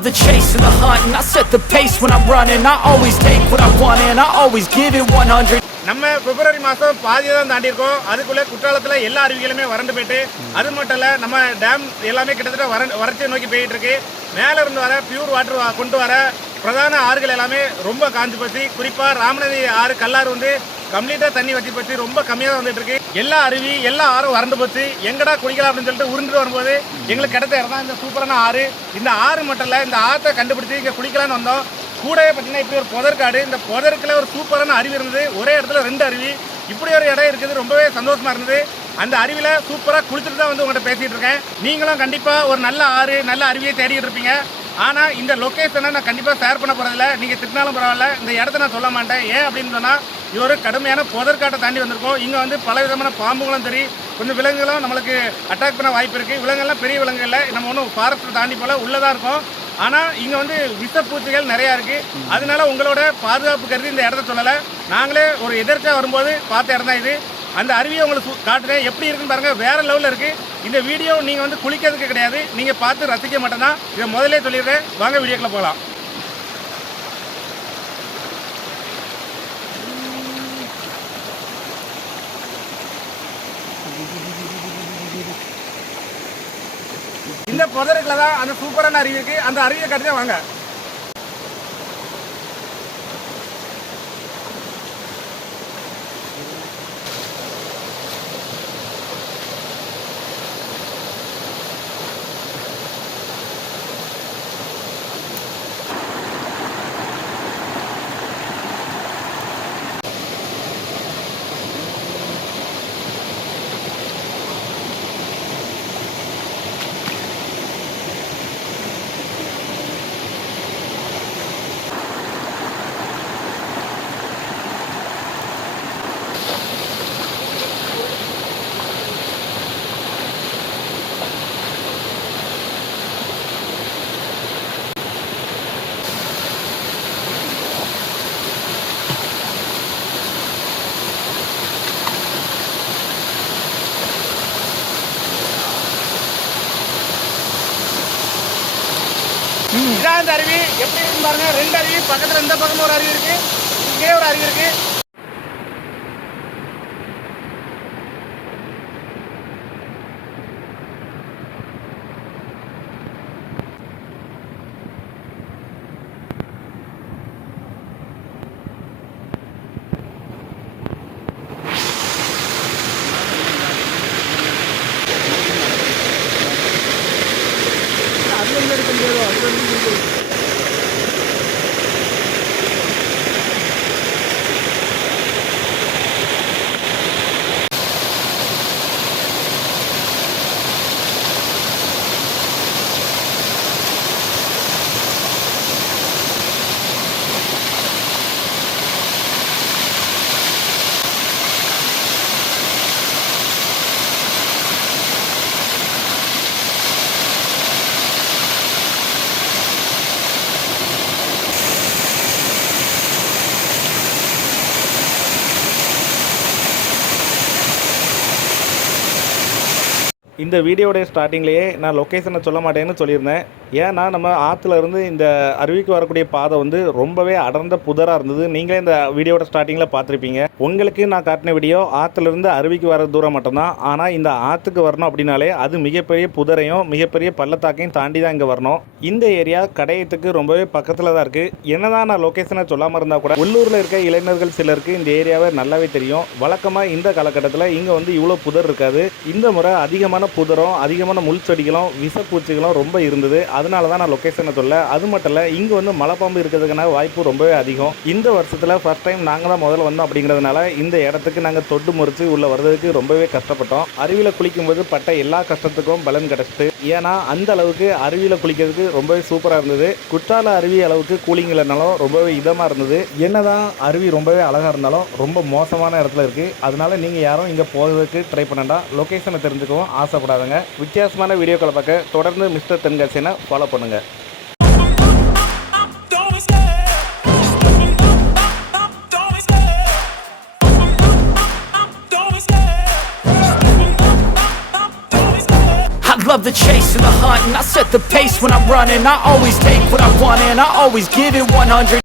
love the chase and the hunt, and I set the pace when I'm running. I always take what I want and I always give it 100. நம்ம பிப்ரவரி மாதம் பாதியை தான் தாண்டியிருக்கோம். அதுக்குள்ளே குற்றாலத்தில் எல்லா அருவிகளுமே வறண்டு போயிட்டு, அது மட்டும் இல்லை நம்ம டேம் எல்லாமே கிட்டத்தட்ட வறட்சியை நோக்கி போயிட்டு இருக்கு. மேலே இருந்து வர பியூர் வாட்டர் கொண்டு வர பிரதான ஆறுகள் எல்லாமே ரொம்ப காஞ்சி போச்சு. குறிப்பாக ராமநதி ஆறு கல்லாறு வந்து கம்ப்ளீட்டாக தண்ணி வற்றி போச்சு, ரொம்ப கம்மியாக தான் வந்துட்டு இருக்கு. எல்லா அருவி எல்லா ஆறும் வறண்டு போச்சு. எங்கடா குளிக்கலாம் அப்படின்னு சொல்லிட்டு உருண்டுட்டு வரும்போது எங்களுக்கு கிடைத்த இடம் தான் இந்த சூப்பரான ஆறு. இந்த ஆறு மட்டும் இல்லை, இந்த ஆற்றை கண்டுபிடிச்சி இங்கே குளிக்கலான்னு வந்தோம். கூடவே பார்த்தீங்கன்னா இப்படி ஒரு புதற்காடு, இந்த புதற்குள்ள ஒரு சூப்பரான அருவி இருந்தது. ஒரே இடத்துல 2 அருவி, இப்படி ஒரு இடம் இருக்குது. ரொம்பவே சந்தோஷமா இருந்தது. அந்த அருவியில் சூப்பராக குளிச்சுட்டு தான் வந்து உங்கள்கிட்ட பேசிகிட்டு இருக்கேன். நீங்களும் கண்டிப்பாக ஒரு நல்ல ஆறு நல்ல அருவியை தேடிட்டு இருப்பீங்க. ஆனால் இந்த லொக்கேஷனை நான் கண்டிப்பாக ஷேர் பண்ண போகிறதில்ல. நீங்கள் திட்டினாலும் பரவாயில்ல, இந்த இடத்த நான் சொல்ல மாட்டேன். ஏன் அப்படின்னு சொன்னால், இது ஒரு கடுமையான புதற்காட்டை தாண்டி வந்திருக்கோம். இங்கே வந்து பல விதமான பாம்புகளும் சரி, கொஞ்சம் விலங்குகளும் நம்மளுக்கு அட்டாக் பண்ண வாய்ப்பு இருக்குது. விலங்குகள்லாம் பெரிய விலங்குகள் இல்லை, நம்ம ஒன்றும் ஃபாரஸ்ட்டை தாண்டி போல் உள்ளதாக இருக்கும். ஆனால் இங்கே வந்து விஷப்பூச்சிகள் நிறையா இருக்குது. அதனால உங்களோட பாதுகாப்பு கருதி இந்த இடத்த சொல்லலை. நாங்களே ஒரு எதிர்க்க வரும்போது பார்த்த இடம் தான் இது. அந்த அருவியை உங்களுக்கு காட்டுறேன், எப்படி இருக்குன்னு பாருங்கள். வேறு லெவலில் இருக்குது. இந்த வீடியோ நீங்கள் வந்து குளிக்கிறதுக்கு கிடையாது, நீங்கள் பார்த்து ரசிக்க மாட்டேன்னா இதை முதலே சொல்லிடுறேன். வாங்க வீடியோக்குள்ள போகலாம். இந்த புதருக்குள்ள தான் அந்த சூப்பரான அருவி இருக்கு. அந்த அருவியை காட்டுதான் வாங்க. இதான் இந்த அருவி. எப்படி இருக்குன்னு பாருங்க. 2 அருவி பக்கத்தில், இந்த பக்கமும் ஒரு அருவி இருக்கு, இங்கே ஒரு அருவி இருக்கு. இந்த வீடியோடைய ஸ்டார்டிங்லேயே நான் லொக்கேஷனை சொல்ல மாட்டேன்னு சொல்லியிருந்தேன். ஏன்னா நம்ம ஆற்றுல இருந்து இந்த அருவிக்கு வரக்கூடிய பாதை வந்து ரொம்பவே அடர்ந்த புதராக இருந்தது. நீங்களே இந்த வீடியோட ஸ்டார்டிங்கில் பார்த்துருப்பீங்க. உங்களுக்கு நான் காட்டின வீடியோ ஆற்றுலேருந்து அருவிக்கு வர தூரம் மட்டும்தான். ஆனால் இந்த ஆற்றுக்கு வரணும் அப்படின்னாலே அது மிகப்பெரிய புதரையும் மிகப்பெரிய பள்ளத்தாக்கையும் தாண்டி தான் இங்கே வரணும். இந்த ஏரியா கடையத்துக்கு ரொம்பவே பக்கத்தில் தான் இருக்குது. என்னதான் நான் லொக்கேஷனை சொல்லாமல் இருந்தால் கூட உள்ளூரில் இருக்க இளைஞர்கள் சிலருக்கு இந்த ஏரியாவை நல்லாவே தெரியும். வழக்கமாக இந்த காலகட்டத்தில் இங்கே வந்து இவ்வளோ புதர் இருக்காது. இந்த முறை அதிகமான புதரும் அதிகமான முள் செடிகளும் விஷப்பூச்சிகளும் ரொம்ப இருந்தது. அதனால தான் நான் லொக்கேஷனை சொல்ல. அது மட்டும் இல்லை, இங்கே வந்து மலைப்பாம்பு இருக்கிறதுக்கான வாய்ப்பு ரொம்பவே அதிகம். இந்த வருஷத்தில் ஃபர்ஸ்ட் டைம் நாங்கள் தான் முதல்ல வந்தோம். அப்படிங்கிறதுனால இந்த இடத்துக்கு நாங்கள் தொட்டு முறிச்சு உள்ள வர்றதுக்கு ரொம்பவே கஷ்டப்பட்டோம். அருவியில் குளிக்கும்போது பட்ட எல்லா கஷ்டத்துக்கும் பலன் கிடச்சிட்டு. ஏன்னா அந்த அளவுக்கு அருவியில் குளிக்கிறதுக்கு ரொம்பவே சூப்பராக இருந்தது. குற்றால அருவி அளவுக்கு கூலிங் இல்லைனாலும் ரொம்பவே இதமாக இருந்தது. என்னதான் அருவி ரொம்பவே அழகாக இருந்தாலும் ரொம்ப மோசமான இடத்துல இருக்குது. அதனால நீங்கள் யாரும் இங்கே போகிறதுக்கு ட்ரை பண்ணண்டா. லொக்கேஷனை தெரிஞ்சுக்கவும் ஆசைப்படாதுங்க. வித்தியாசமான வீடியோக்களை பார்க்க தொடர்ந்து மிஸ்டர் தென்காசினை ஃபாலோ பண்ணுங்கள். love the chase and the hunt, and I set the pace when I'm running. I always take what I want and I always give it 100.